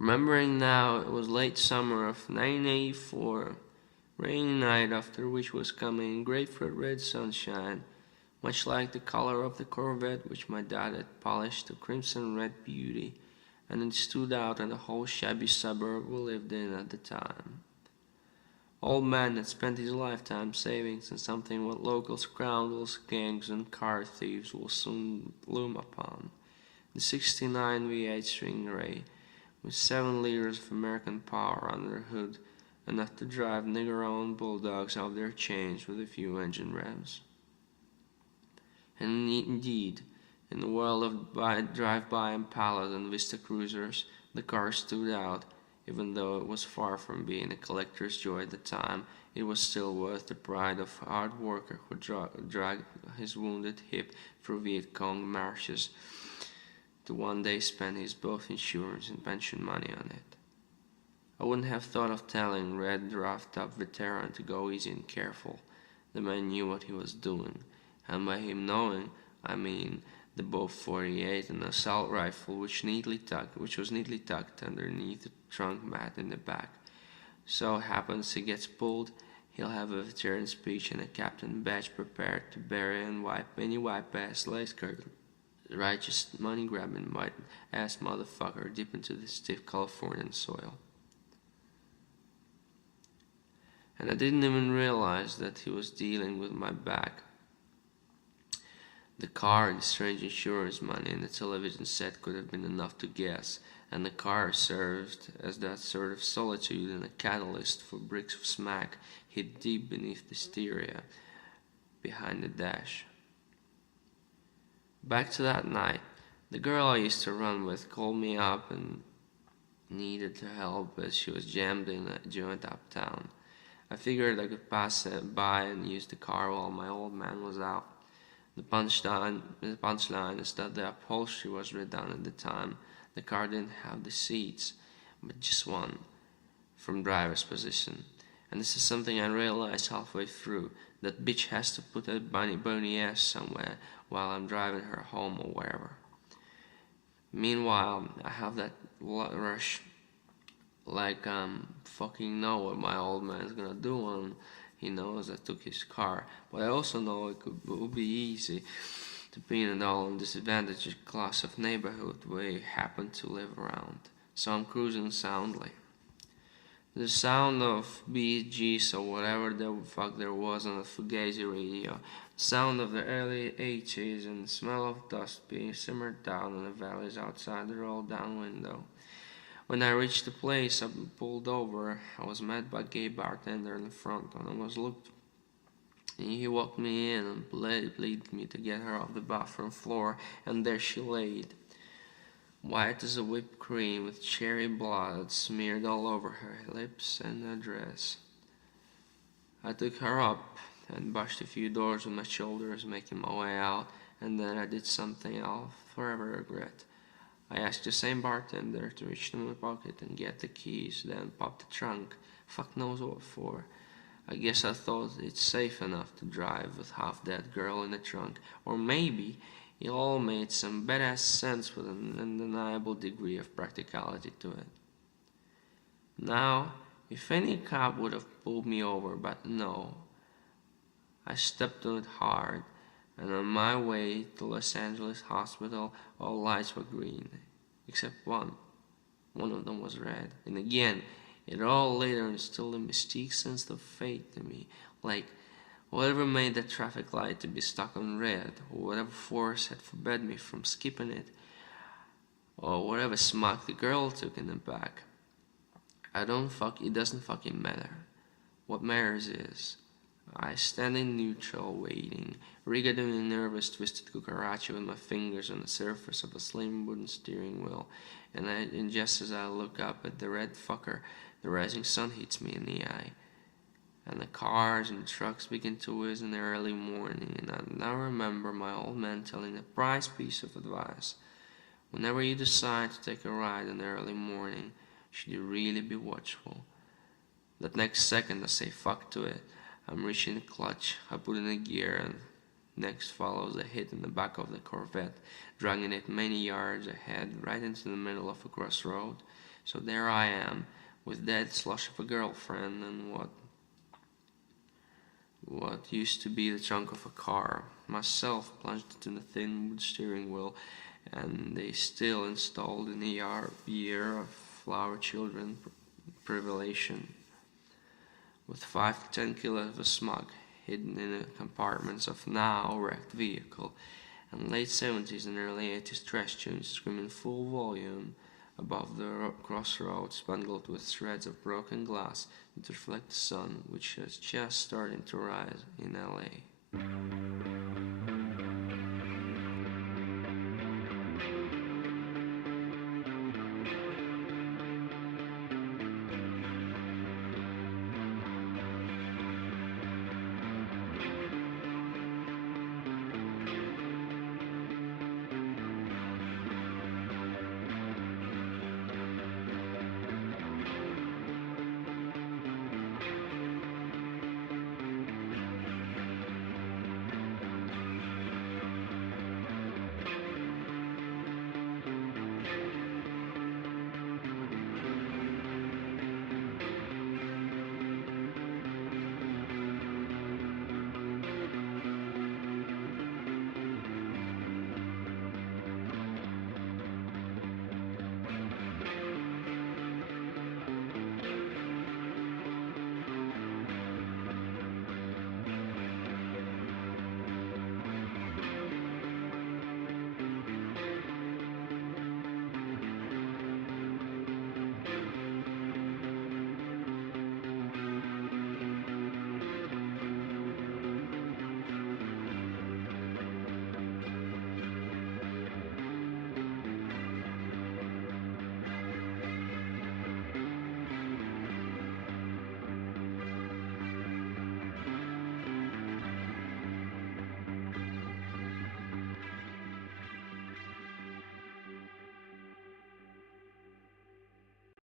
Remembering now, it was late summer of 1984, rainy night after which was coming grapefruit red sunshine, much like the color of the Corvette which my dad had polished to crimson red beauty, and it stood out in the whole shabby suburb we lived in at the time. Old man had spent his lifetime savings in something what local scoundrels, gangs, and car thieves will soon loom upon. The 69 V8 Stingray, with 7 liters of American power under the hood, enough to drive nigger-owned bulldogs off their chains with a few engine revs. And indeed, in the world of drive-by Impalas and Vista Cruisers, the car stood out. Even though it was far from being a collector's joy at the time, it was still worth the pride of a hard worker who dragged his wounded hip through Viet Cong marshes to one day spend his both insurance and pension money on it. I wouldn't have thought of telling Red roughed-up veteran to go easy and careful. The man knew what he was doing, and by him knowing, I mean the Bow 48 and assault rifle which was neatly tucked underneath the trunk mat in the back. So happens he gets pulled, he'll have a veteran speech and a captain badge prepared to bury and wipe any white-ass lacecoat righteous money-grabbing white-ass motherfucker deep into the stiff Californian soil. And I didn't even realize that he was dealing with my back. The car, the strange insurance money, and the television set could have been enough to guess, and the car served as that sort of solitude and a catalyst for bricks of smack hid deep beneath the stereo behind the dash. Back to that night, the girl I used to run with called me up and needed help as she was jammed in a joint uptown. I figured I could pass by and use the car while my old man was out. The punchline is that the upholstery was redone at the time. The car didn't have the seats, but just one, from driver's position. And this is something I realized halfway through. That bitch has to put that bony ass somewhere while I'm driving her home or wherever. Meanwhile, I have that rush, like fucking know what my old man's gonna do when he knows I took his car. But I also know it would be easy to be in an all disadvantaged class of neighborhood we happen to live around. So I'm cruising soundly. The sound of BGs or whatever the fuck there was on the Fugazi radio, the sound of the early 80s, and the smell of dust being simmered down in the valleys outside the roll-down window. When I reached the place I pulled over, I was met by a gay bartender in the front, and I was looked. And he walked me in and pleaded me to get her off the bathroom floor, and there she laid, white as a whipped cream with cherry blood smeared all over her lips and her dress. I took her up and brushed a few doors with my shoulders, making my way out, and then I did something I'll forever regret. I asked the same bartender to reach in my pocket and get the keys, then popped the trunk. Fuck knows what for. I guess I thought it's safe enough to drive with half-dead girl in the trunk, or maybe it all made some badass sense with an undeniable degree of practicality to it. Now, if any cop would have pulled me over, but no. I stepped on it hard, and on my way to Los Angeles Hospital, all lights were green, except one. One of them was red. And again, it all later instilled a mystique sense of fate to me, like whatever made that traffic light to be stuck on red, or whatever force had forbade me from skipping it, or whatever smack the girl took in the back. It doesn't fucking matter. What matters is, I stand in neutral, waiting, rigged in a nervous, twisted cucaracha with my fingers on the surface of a slim wooden steering wheel, and just as I look up at the red fucker, the rising sun hits me in the eye, and the cars and trucks begin to whiz in the early morning, and I now remember my old man telling a prize piece of advice. Whenever you decide to take a ride in the early morning, should you really be watchful. That next second I say fuck to it. I'm reaching the clutch, I put in a gear, and next follows a hit in the back of the Corvette, dragging it many yards ahead, right into the middle of a crossroad. So there I am, with dead slush of a girlfriend and what used to be the trunk of a car, myself plunged into the thin wood steering wheel, and they still installed in the year of flower children privilation, with 5 to 10 kilos of smog hidden in the compartments of now wrecked vehicle, and late 70s and early 80s trash tunes screaming full volume above the crossroads, bundled with shreds of broken glass that reflect the sun, which is just starting to rise in LA.